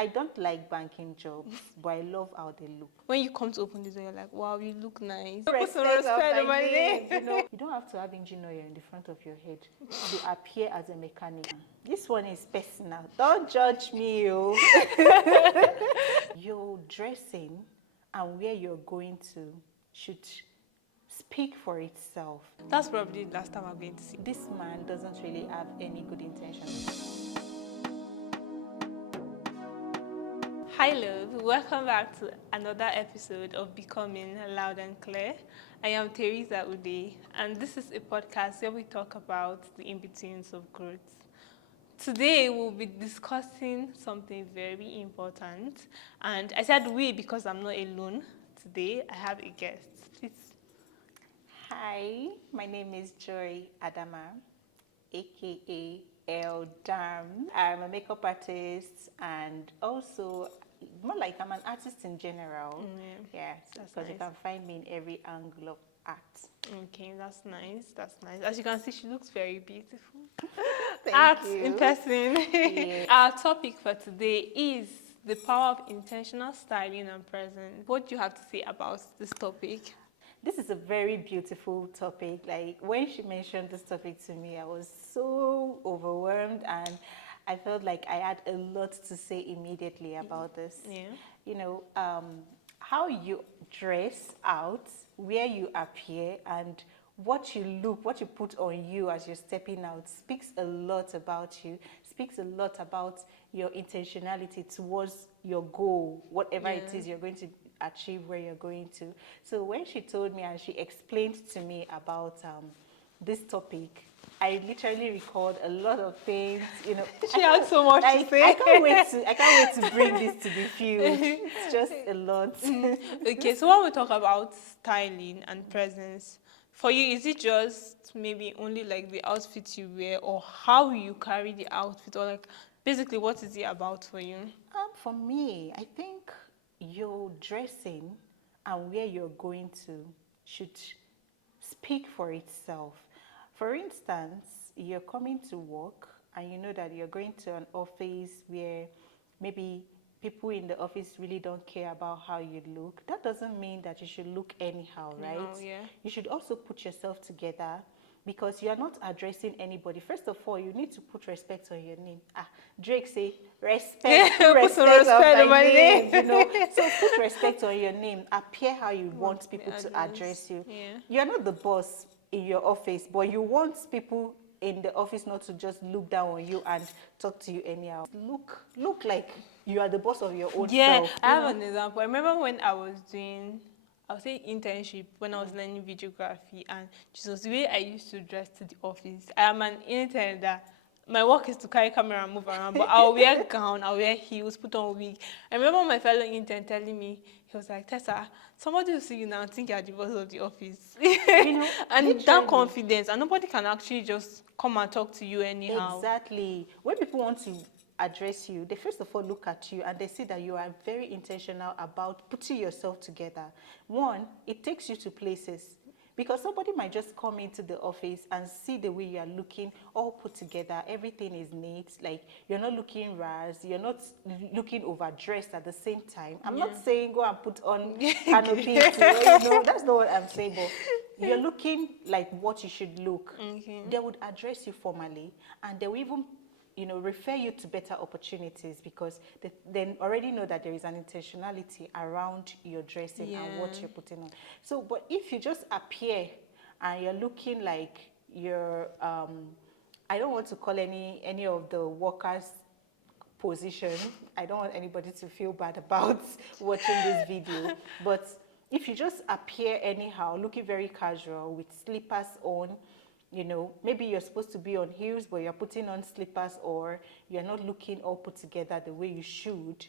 I don't like banking jobs, but I love how they look. When you come to open this door, you're like, wow, you look nice. Put Put some respect respect on on my name. You don't have to have engine oil in the front of your head to appear as a mechanic. This one is personal. Don't judge me, yo. Your dressing and where you're going to should speak for itself. That's probably the last time I'm going to see. This man doesn't really have any good intentions. Hi love, welcome back to another episode of Becoming Loud and Clear. I am Teresa Ude, and this is a podcast where we talk about the in-betweens of growth. Today we'll be discussing something very important, and I said we because I'm not alone. Today I have a guest. Please. Hi, my name is Joy Adama, aka El Dam. I'm a makeup artist and also more like I'm an artist in general. Yeah, because nice. you can find me in every angle of art. Okay, that's nice. That's nice. As you can see, she looks very beautiful. Thank Art you. in person. Yeah. Our topic for today is the power of intentional styling and presence. What do you have to say about this topic? This is a very beautiful topic. Like when she mentioned this topic to me, I was so overwhelmed and I felt like I had a lot to say immediately about this. Yeah. You know, how you dress out, where you appear, and what you look, what you put on you as you're stepping out speaks a lot about you, speaks a lot about your intentionality towards your goal, whatever it is you're going to achieve where you're going to. So when she told me and she explained to me about this topic, I literally recalled a lot of things, you know. She had so much to say. I can't wait to bring this to the field. It's just a lot. Okay, so when we talk about styling and presence, for you, is it just maybe only like the outfit you wear or how you carry the outfit, or like basically what is it about for you? For me, I think your dressing and where you're going to should speak for itself. For instance, you're coming to work and you know that you're going to an office where maybe people in the office really don't care about how you look. That doesn't mean that you should look anyhow, right? No, yeah. You should also put yourself together because you are not addressing anybody. First of all, you need to put respect on your name. Drake say, respect, put Put some respect respect on my name. You know? So put respect on your name. Appear how you want people to address you. Yeah. You're not the boss in your office, but you want people in the office not to just look down on you and talk to you anyhow. Look like you are the boss of your own self. I have an example. I remember when I was doing, I would say internship, when I was learning videography, and just the way I used to dress to the office. I am an intern that my work is to carry camera and move around, but I'll wear gown, I'll wear heels, put on wig. I remember my fellow intern telling me, he was like, Tessa, somebody will see you now and think you're the boss of the office. You know, and literally. that confidence, and nobody can actually just come and talk to you anyhow. Exactly. When people want to address you, they first of all look at you and they see that you are very intentional about putting yourself together. One, it takes you to places. Because somebody might just come into the office and see the way you are looking, all put together, everything is neat, like you're not looking ras, you're not looking overdressed at the same time. I'm not saying go and put on canopy, that's not what I'm saying, but you're looking like what you should look. Okay. They would address you formally and they will even refer you to better opportunities because they already know that there is an intentionality around your dressing and what you're putting on. So, but if you just appear and you're looking like you're, I don't want to call any of the workers' position. I don't want anybody to feel bad about watching this video. But if you just appear anyhow, looking very casual with slippers on, maybe you're supposed to be on heels, but you're putting on slippers, or you're not looking all put together the way you should,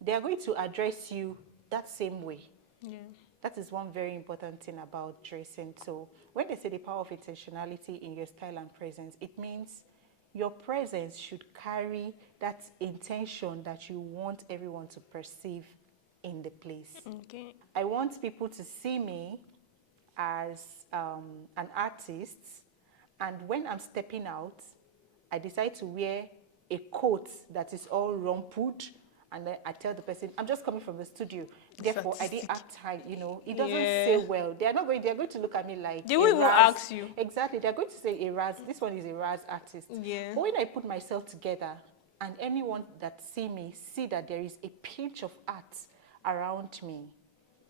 they're going to address you that same way. Yeah. That is one very important thing about dressing. So when they say the power of intentionality in your style and presence, it means your presence should carry that intention that you want everyone to perceive in the place. Okay. I want people to see me as an artist. And when I'm stepping out, I decide to wear a coat that is all rumpled and then I tell the person, I'm just coming from the studio. Therefore, I didn't act high, you know. It doesn't say well. They're going to look at me like they will even ask you. Exactly. They're going to say this one is a Raz artist. Yeah. But when I put myself together and anyone that see that there is a pinch of art around me,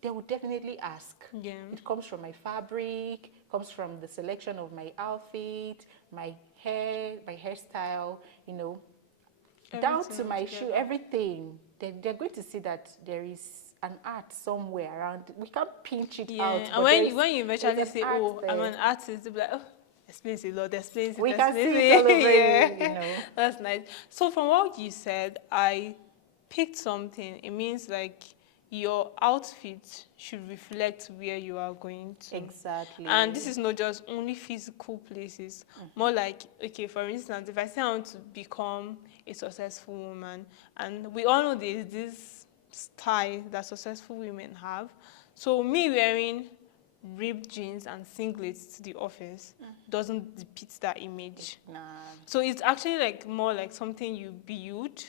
they will definitely ask. Yeah. It comes from my fabric, comes from the selection of my outfit, my hair, my hairstyle, you know, down to my shoe, everything. They're going to see that there is an art somewhere around. We can't pinch it out. And when you eventually say, oh, I'm an artist, they'll be like, oh, explains a lot, explains it. We can see it all over yeah. you know. That's nice. So from what you said, I picked something. It means like your outfit should reflect where you are going to. Exactly. And this is not just only physical places. More like, okay, for instance, if I say I want to become a successful woman, and we all know there's this style that successful women have. So me wearing ripped jeans and singlets to the office doesn't depict that image. Nah. So it's actually like more like something you build.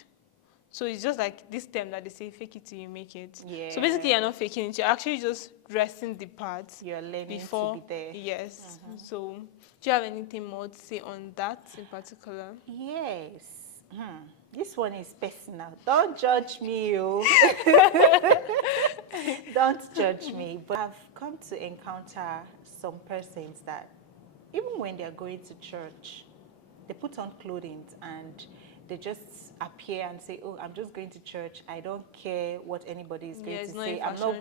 So it's just like this term that they say, fake it till you make it. Yeah. So basically you're not faking it, you're actually just dressing the parts. You're learning before, to be there. Yes. So do you have anything more to say on that in particular? Yes. This one is personal. Don't judge me, oh. Don't judge me. But I've come to encounter some persons that even when they're going to church, they put on clothing and they just appear and say, oh, I'm just going to church. I don't care what anybody is going to say. I'm not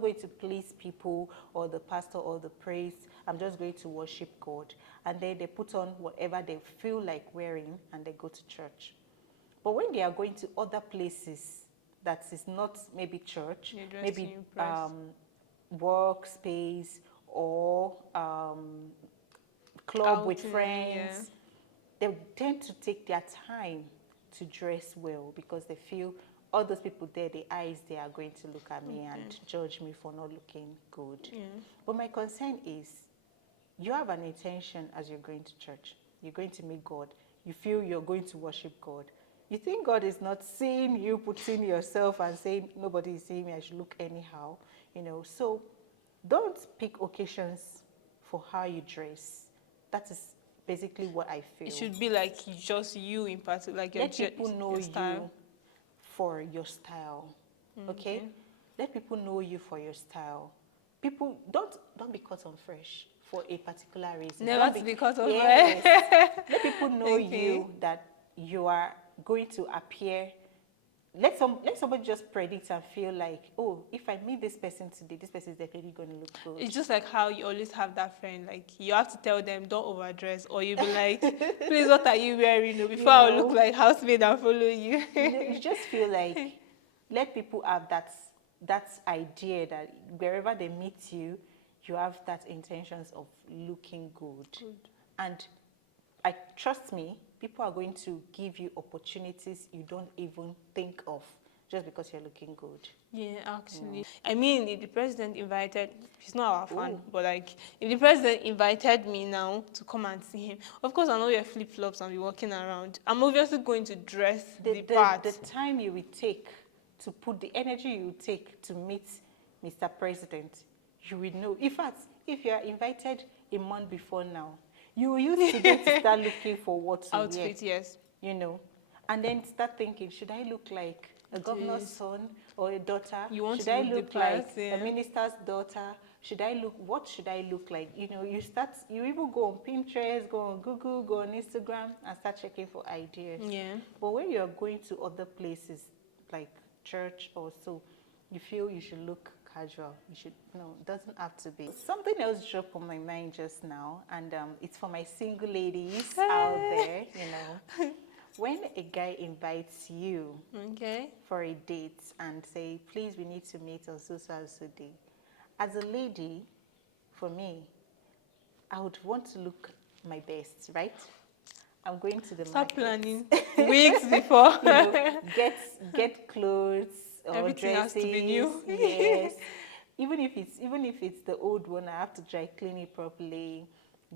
going to please people or the pastor or the priest. I'm just going to worship God. And then they put on whatever they feel like wearing and they go to church. But when they are going to other places that is not maybe church, maybe workspace or club with friends, they tend to take their time to dress well because they feel all those people there, the eyes, they are going to look at me and judge me for not looking good. But my concern is, you have an intention as you're going to church. You're going to meet God. You feel you're going to worship God. You think God is not seeing you putting yourself and saying, nobody is seeing me, I should look anyhow. You know, so don't pick occasions for how you dress. That is basically what I feel. It should be like just you in particular, like let people know your style. you for your style. Okay? Let people know you for your style. People don't be caught on fresh for a particular reason. Never to be caught on fresh. Let people know you that you are going to appear. Let somebody just predict and feel like, oh, if I meet this person today, this person is definitely going to look good. It's just like how you always have that friend, like you have to tell them, don't overdress, or you'll be like, please, what are you wearing? Before I look like housemaid and follow you. You just feel like, let people have that idea that wherever they meet you, you have that intentions of looking good. And trust me, people are going to give you opportunities you don't even think of just because you're looking good. Yeah, actually. I mean, if the president invited, he's not our fan, but like, if the president invited me now to come and see him, of course I know wear flip-flops and be walking around. I'm obviously going to dress the part. The time you will take to put the energy you will take to meet Mr. President, you will know. In fact, if you are invited a month before now, you will use today to start looking for what to outfit, wear. Yes. You know, and then start thinking, should I look like a governor's son or a daughter? Should I look like a minister's daughter? What should I look like? You know, you even go on Pinterest, go on Google, go on Instagram and start checking for ideas. Yeah. But when you're going to other places like church or so, you feel you should look casual. It doesn't have to be. Something else dropped on my mind just now, and it's for my single ladies out there, you know. When a guy invites you for a date and say, please, we need to meet on so and so day. As a lady, for me, I would want to look my best, right? I'm going to the Start market. planning weeks before. You know, get clothes or everything dresses. Has to be new. Yes. Even if it's the old one, I have to dry clean it properly,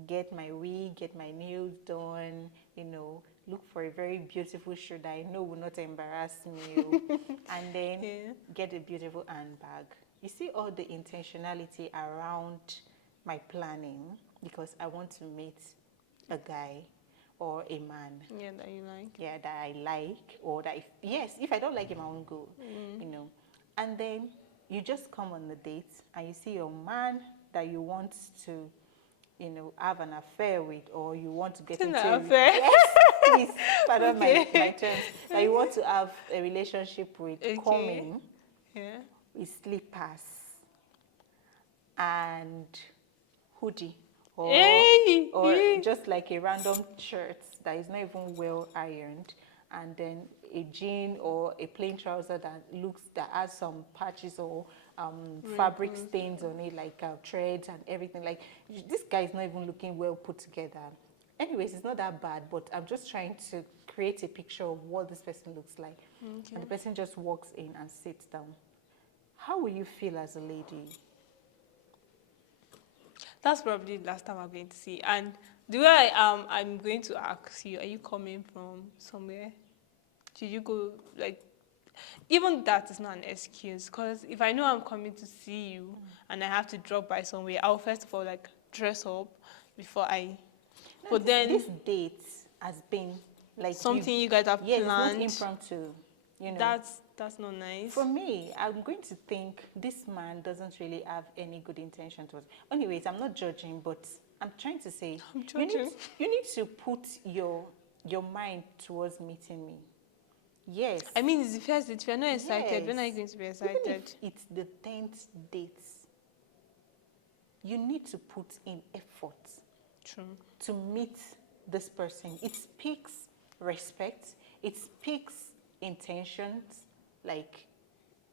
get my wig, get my nails done, you know, look for a very beautiful shoe that I know will not embarrass me, oh, and then get a beautiful handbag. You see all the intentionality around my planning, because I want to meet a guy or a man. Yeah, that you like. Yeah, that I like, or that if I don't like him, I won't go. You know, and then you just come on the date and you see your man that you want to, you know, have an affair with, or you want to get into an affair. Yes, please, pardon Okay. my terms. That you want to have a relationship with, Okay. coming Yeah. with slippers and hoodie, or Hey! or just like a random shirt that is not even well ironed, and then a jean or a plain trouser that has some patches or fabric stains on it, like threads and everything. Like, this guy is not even looking well put together. Anyways, it's not that bad, but I'm just trying to create a picture of what this person looks like. Okay. And the person just walks in and sits down. How will you feel as a lady? That's probably the last time I'm going to see. And the way I'm going to ask you, are you coming from somewhere? Did you go, like, even that is not an excuse, because if I know I'm coming to see you and I have to drop by somewhere, I'll first of all, like, dress up before I... No, but then... This date has been, like... something you guys have planned. It's not impromptu, you know. That's not nice. For me, I'm going to think this man doesn't really have any good intention towards... Anyways, I'm not judging, but I'm trying to say... I'm judging. You need to put your mind towards meeting me. Yes. I mean, it's the first date. If you're not excited, Yes. when are you going to be excited? Even if it's the 10th date, you need to put in effort. True. To meet this person. It speaks respect. It speaks intentions, like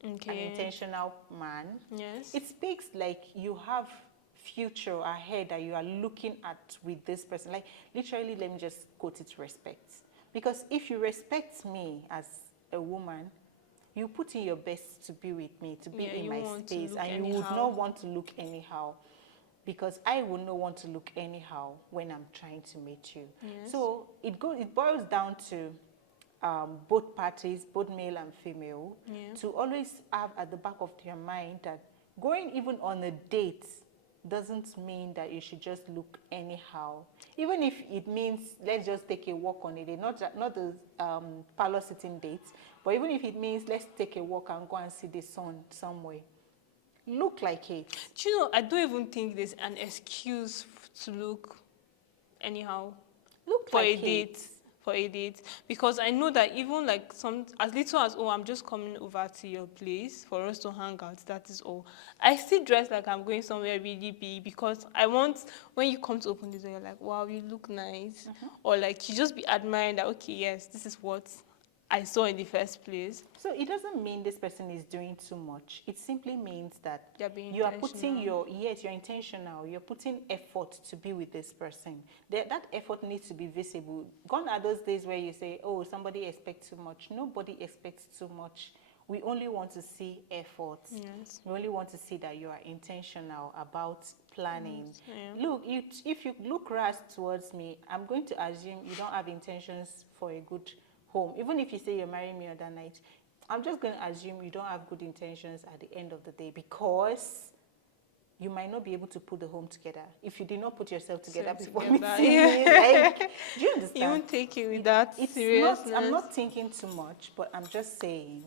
an intentional man. Yes. It speaks like you have future ahead that you are looking at with this person. Like, literally, let me just quote it, respect. Because if you respect me as a woman, you put in your best to be with me, to be in my space, and you would not want to look anyhow. Because I would not want to look anyhow when I'm trying to meet you. Yes. So it boils down to both parties, both male and female, to always have at the back of their mind that going even on a date doesn't mean that you should just look anyhow. Even if it means let's just take a walk on a day, not the parlor sitting date, but even if it means let's take a walk and go and see the sun somewhere. Look like it. Do you know, I don't even think there's an excuse to look anyhow. Look for like a date. For a date. Because I know that even like as little as, oh, I'm just coming over to your place for us to hang out, that is all. I still dress like I'm going somewhere really big, because I want, when you come to open the door, you're like, wow, you look nice. Or like, you just be admiring that, okay, yes, this is what I saw in the first place. So it doesn't mean this person is doing too much. It simply means that you are putting you're intentional. You're putting effort to be with this person. That effort needs to be visible. Gone are those days where you say, oh, somebody expects too much. Nobody expects too much. We only want to see effort. Yes. We only want to see that you are intentional about planning. Yeah. Look, if you look rash towards me, I'm going to assume you don't have intentions for a good home. Even if you say you're marrying me other night, I'm just going to assume you don't have good intentions at the end of the day, because you might not be able to put the home together if you did not put yourself together before meeting me. Like, do you understand? You won't take it with that seriousness. I'm not thinking too much, but I'm just saying,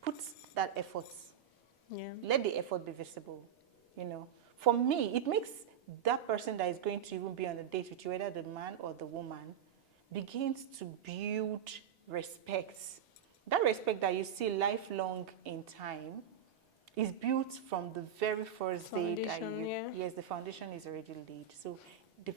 put that effort. Yeah. Let the effort be visible. You know, for me, it makes that person that is going to even be on a date with you, whether the man or the woman, begins to build respect. That respect that you see lifelong in time is built from the very first day that yes, the foundation is already laid. So the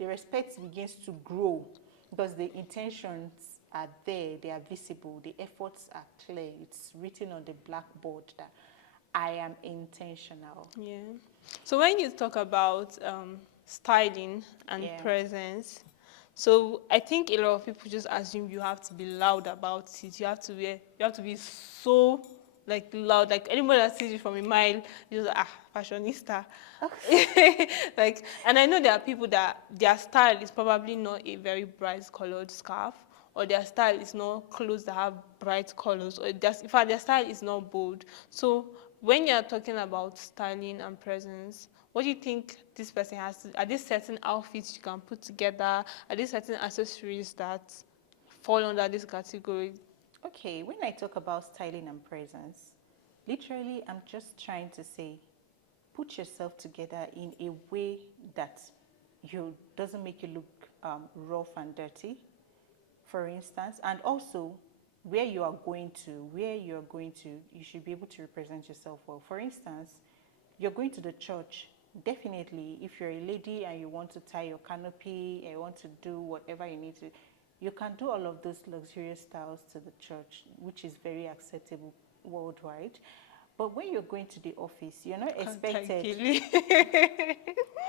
respect begins to grow because the intentions are there, they are visible, the efforts are clear. It's written on the blackboard that I am intentional. Yeah. So when you talk about styling and presence, so I think a lot of people just assume you have to be loud about it. You have to be so like loud. Like anybody that sees you from a mile, you're just fashionista. Like, and I know there are people that their style is probably not a very bright colored scarf, or their style is not clothes that have bright colors, or just, in fact, their style is not bold. So when you're talking about styling and presence, what do you think this person has to, are there certain outfits you can put together? Are there certain accessories that fall under this category? Okay, when I talk about styling and presence, literally I'm just trying to say, put yourself together in a way that you doesn't make you look rough and dirty, for instance, and also where you are going to, you should be able to represent yourself well. For instance, you're going to the church. Definitely, if you're a lady and you want to tie your canopy and you want to do whatever you need to, you can do all of those luxurious styles to the church, which is very acceptable worldwide. But when you're going to the office, you're not expected,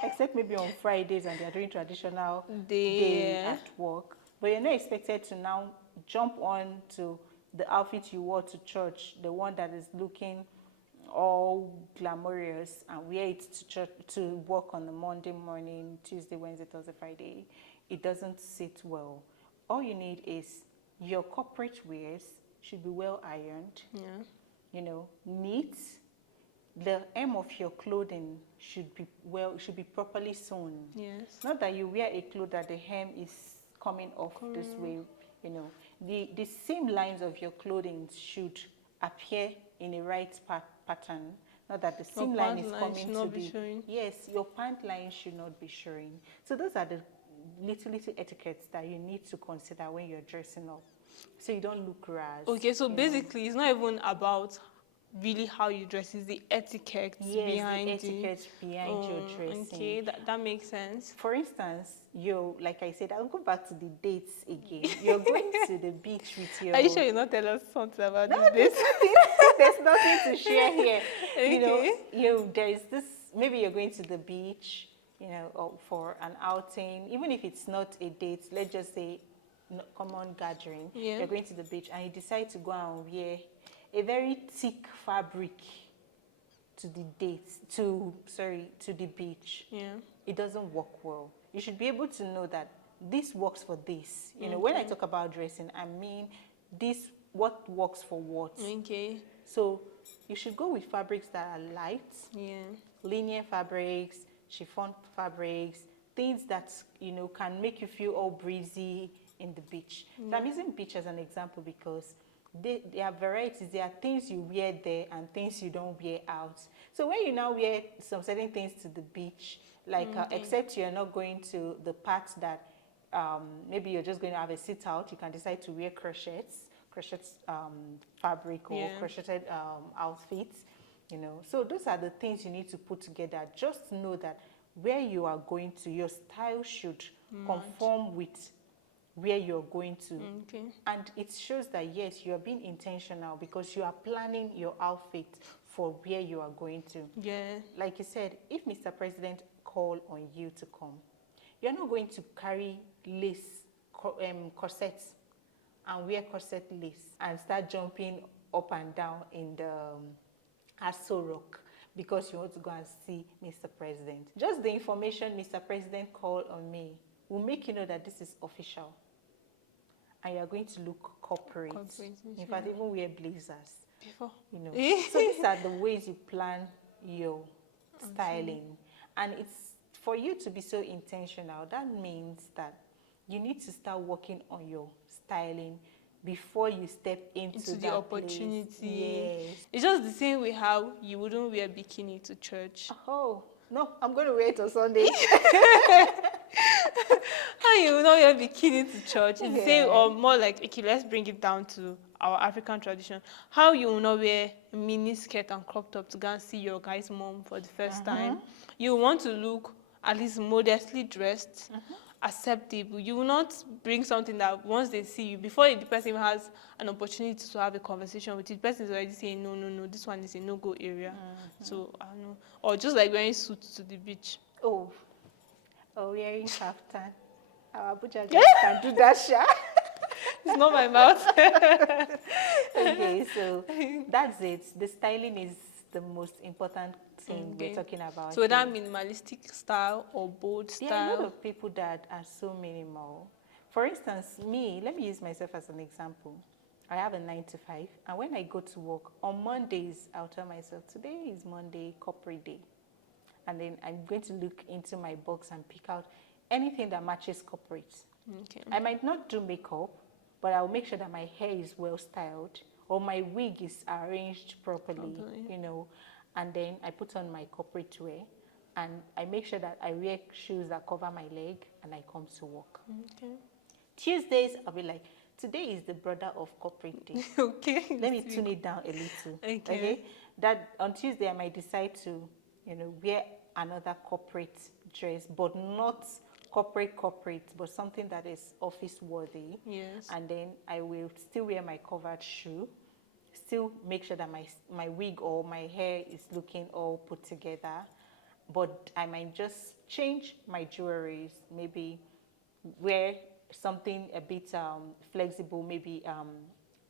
except maybe on Fridays and they're doing traditional day at work, but you're not expected to now jump on to the outfit you wore to church, the one that is looking all glamorous, and wear it to church to work on a Monday morning, Tuesday, Wednesday, Thursday, Friday. It doesn't sit well. All you need is your corporate wears should be well ironed. Yeah. You know, neat. The hem of your clothing should be properly sewn. Yes. Not that you wear a cloth that the hem is coming off this way. You know, the seam lines of your clothing should appear in a right pattern. Not that the seam line is coming to be showing. Yes, your pant line should not be showing. So those are the little etiquettes that you need to consider when you're dressing up, so you don't look rash. Okay, so basically it's not even about really how you dress, it's the etiquette behind your dressing. Okay, that makes sense. For instance, like I said, I'll go back to the dates again. You're going to the beach with your... Are you sure you're not telling us something about No, this? There's nothing to share here. Okay. There is this, maybe you're going to the beach, or for an outing, even if it's not a date, let's just say common gathering. Yeah. You're going to the beach and you decide to go and wear a very thick fabric to the beach. Yeah. It doesn't work well. You should be able to know that this works for this. When I talk about dressing, I mean what works for what. Okay. So you should go with fabrics that are light, linear fabrics, chiffon fabrics, things that can make you feel all breezy in the beach. So I'm using beach as an example because there are varieties. There are things you wear there and things you don't wear out. So when you now wear some certain things to the beach, like except you're not going to the part that maybe you're just going to have a sit out, you can decide to wear crochet fabric or crocheted outfits. So those are the things you need to put together. Just know that where you are going to, your style should conform with where you're going to. Okay. And it shows that yes, you're being intentional because you are planning your outfit for where you are going to. Yeah. Like you said, if Mr. President called on you to come, you're not going to carry lace corsets and wear corset lace and start jumping up and down in the Aso Rock because you want to go and see Mr. President. Just the information Mr. President called on me will make you know that this is official. And you are going to look corporate. In fact, even wear blazers. Before. So these are the ways you plan your styling. And it's for you to be so intentional. That means that you need to start working on your styling before you step into the opportunity. Yes. It's just the same way how you wouldn't wear bikini to church. Oh, no, I'm going to wear it on Sunday. How you will not wear bikini to church? It's the same, or more like, okay, let's bring it down to our African tradition. How you will not wear a mini skirt and crop top to go and see your guy's mom for the first time. You want to look at least modestly dressed, acceptable. You will not bring something that once they see you, before the person has an opportunity to have a conversation with you, the person is already saying, no, this one is a no-go area. So, I don't know. Or just like wearing suits to the beach. Oh, wearing kaftan. Our Abuja girls can do that, Sha. It's not my mouth. Okay, so that's it. The styling is the most important thing we're Okay. talking about So that here. minimalistic style or bold There are a lot style. of people that are so minimal. For instance, me, let me use myself as an example. I have a 9 to 5, and when I go to work on Mondays, I'll tell myself, today is Monday, corporate day. And then I'm going to look into my box and pick out anything that matches corporate. Okay. I might not do makeup, but I'll make sure that my hair is well styled or my wig is arranged properly, and then I put on my corporate wear and I make sure that I wear shoes that cover my leg and I come to work. Okay. Tuesdays, I'll be like, today is the brother of corporate day. Okay. Let me tune it down a little. Okay. That on Tuesday I might decide to, wear another corporate dress, but not corporate, but something that is office worthy. Yes. And then I will still wear my covered shoe, still make sure that my wig or my hair is looking all put together. But I might just change my jewelry, maybe wear something a bit flexible, maybe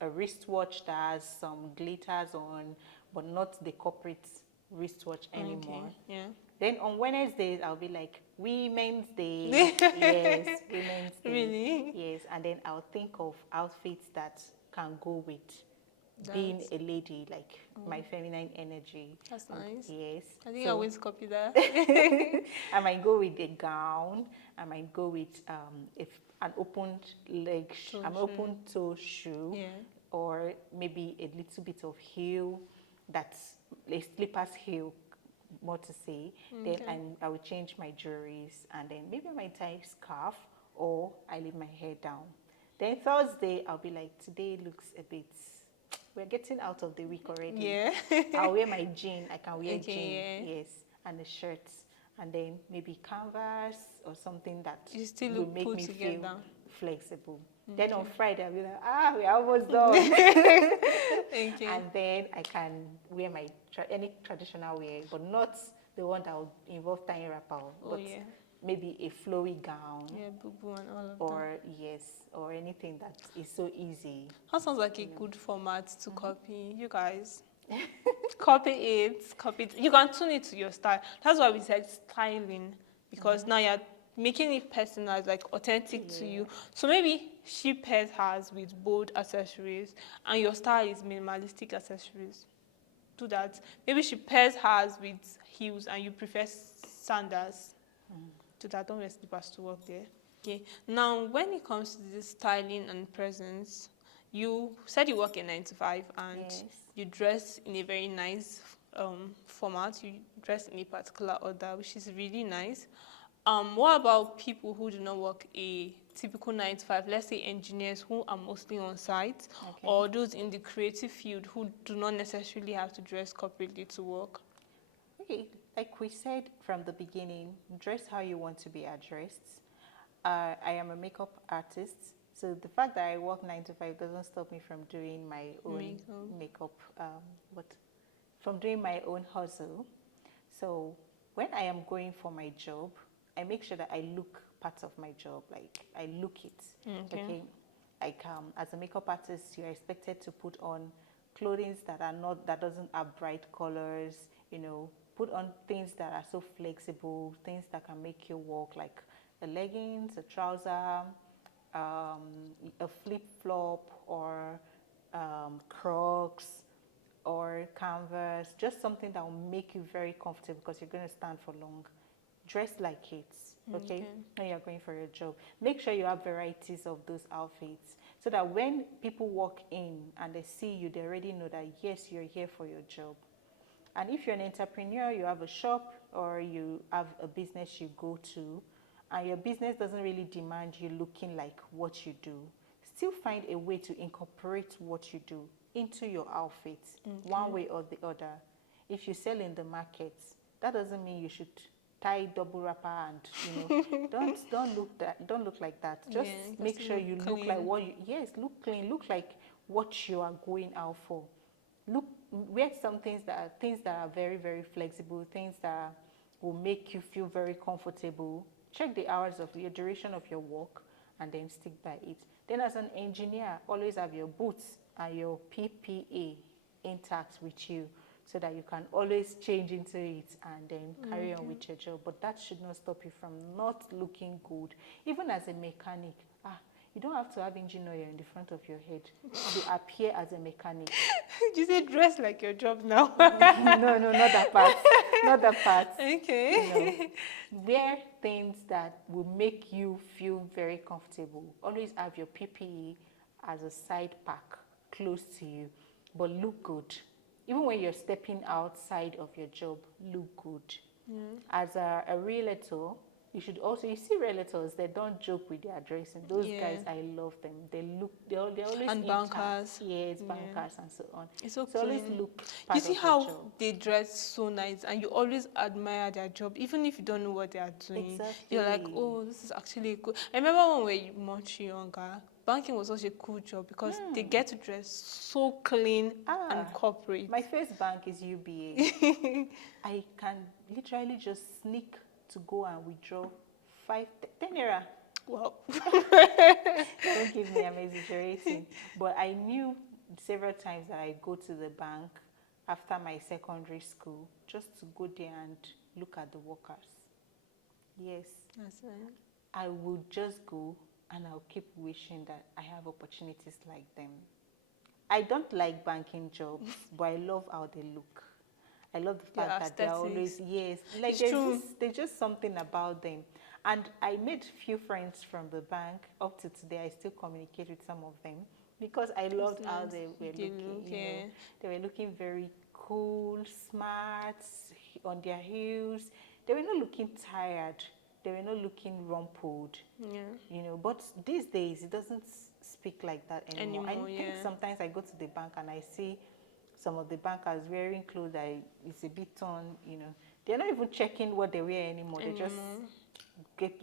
a wristwatch that has some glitters on, but not the corporate wristwatch anymore. Okay. Yeah. Then on Wednesdays, I'll be like, Women's Day. Yes, Women's Day. Really? Yes, and then I'll think of outfits that can go with being a lady, like my feminine energy. That's nice. Yes. I think I always copy that. I might go with a gown. I might go with an open leg, an open toe shoe, Yeah. or maybe a little bit of heel, that's a slippers heel, more to say. Okay. Then I will change my jewelries, and then maybe I might tie a scarf or I leave my hair down. Then Thursday, I'll be like, today looks a bit, we're getting out of the week already. Yeah. I'll wear my jean. I can wear jean, Yeah. yes, and the shirts, and then maybe canvas or something that You still will look make put me together. feel flexible. Then on Friday, I'll be like, we're almost done. Okay. And then I can wear my any traditional wear, but not the one that will involve tying wrapper, but yeah. maybe a flowy gown. Yeah, boo-boo and all of that. Or yes, or anything that is so easy. That sounds like a good format to copy. You guys, copy it. You can tune it to your style. That's why we said styling, because now you're making it personalized, like authentic to you. So maybe she pairs hers with bold accessories, and your style is minimalistic accessories. Do that. Maybe she pairs hers with heels, and you prefer sandals. Do that. Don't wear slippers to work there. Okay. Now, when it comes to this styling and presence, you said you work a 9 to 5 and Yes. you dress in a very nice format. You dress in a particular order, which is really nice. What about people who do not work a typical 9 to 5? Let's say engineers who are mostly on site, or those in the creative field who do not necessarily have to dress corporately to work. Okay, like we said from the beginning, dress how you want to be addressed. I am a makeup artist, so the fact that I work 9 to 5 doesn't stop me from doing my own makeup, from doing my own hustle. So when I am going for my job, I make sure that I look part of my job, like I look it. Okay. Like as a makeup artist, you're expected to put on clothing that doesn't have bright colors, put on things that are so flexible, things that can make you walk, like a leggings, a trouser, a flip-flop, or Crocs, or Canvas, just something that will make you very comfortable because you're going to stand for long. Dress like it, okay? When you're going for your job. Make sure you have varieties of those outfits so that when people walk in and they see you, they already know that, yes, you're here for your job. And if you're an entrepreneur, you have a shop or you have a business you go to, and your business doesn't really demand you looking like what you do, still find a way to incorporate what you do into your outfits, one way or the other. If you sell in the market, that doesn't mean you should tie double wrapper and don't look like that. Just make sure you look like look clean, look like what you are going out for. Wear some things that are very, very flexible, things that will make you feel very comfortable. Check the hours of your duration of your work and then stick by it. Then as an engineer, always have your boots and your PPA intact with you, so that you can always change into it and then carry on with your job. But that should not stop you from not looking good. Even as a mechanic, you don't have to have engine oil in the front of your head to appear as a mechanic. You say dress like your job now. No, not that part. Not that part. Okay. Wear things that will make you feel very comfortable. Always have your PPE as a side pack close to you, but look good. Even when you're stepping outside of your job, look good. As a realtor, you should also, you see realtors, they don't joke with their dressing. Those guys, I love them. They're always And bankers. Yes, bankers and so on. It's so So always clean. look You part see of your how job. they dress so nice, and you always admire their job, even if you don't know what they are doing. Exactly. You're like, oh, this is actually cool. I remember when we were much younger, banking was such a cool job because they get to dress so clean and corporate. My first bank is UBA. I can literally just sneak to go and withdraw 10 naira. Wow. Don't give me, I'm exaggerating. But I knew several times that I go to the bank after my secondary school just to go there and look at the workers. Yes. That's right. I would just go and I'll keep wishing that I have opportunities like them. I don't like banking jobs, but I love how they look. I love the fact that they're always, like there's just something about them. And I made few friends from the bank. Up to today, I still communicate with some of them because I loved how they were looking. They were looking very cool, smart, on their heels. They were not looking tired. They were not looking rumpled. But these days, it doesn't speak like that anymore. I think sometimes I go to the bank and I see some of the bankers wearing clothes that is a bit torn, They're not even checking what they wear anymore. They just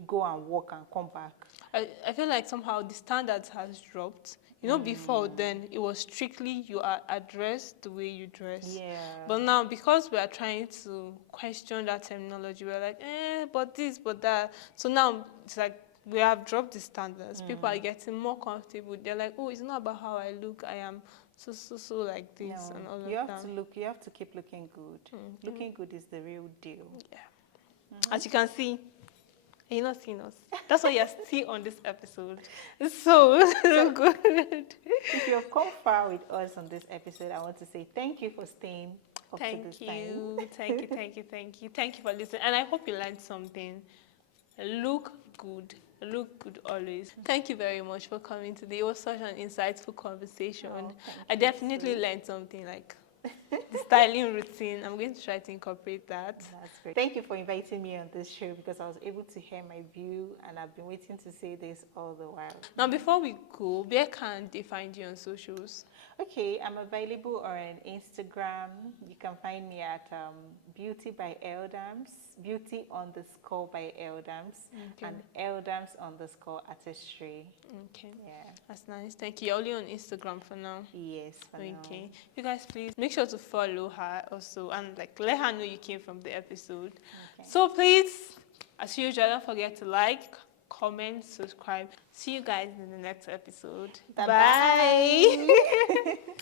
go and walk and come back. I feel like somehow the standards has dropped. Before then, it was strictly you are addressed the way you dress. Yeah. But now, because we are trying to question that terminology, we're like, but this, but that. So now, it's like we have dropped the standards. People are getting more comfortable. They're like, oh, it's not about how I look. I am so like this and all of that. You have to keep looking good. Looking good is the real deal. Yeah. As you can see, you're not seeing us. That's why you're still on this episode. So good. If you have come far with us on this episode, I want to say thank you for staying up to this time. Thank you. Thank you for listening. And I hope you learned something. Look good always. Thank you very much for coming today. It was such an insightful conversation. I definitely learned something, like the styling routine. I'm going to try to incorporate that. That's great. Thank you for inviting me on this show because I was able to hear my view and I've been waiting to say this all the while. Now, before we go, where can they find you on socials? Okay, I'm available on Instagram. You can find me at Beauty by Eldams, Beauty_by Eldams, and Eldams_artistry. Okay. Yeah. That's nice. Thank you. You're only on Instagram for now. Yes, for now. Okay. You guys, please make sure to follow her also and let her know you came from the episode. Okay. So please, as usual, don't forget to like, comment, subscribe. See you guys in the next episode. Bye.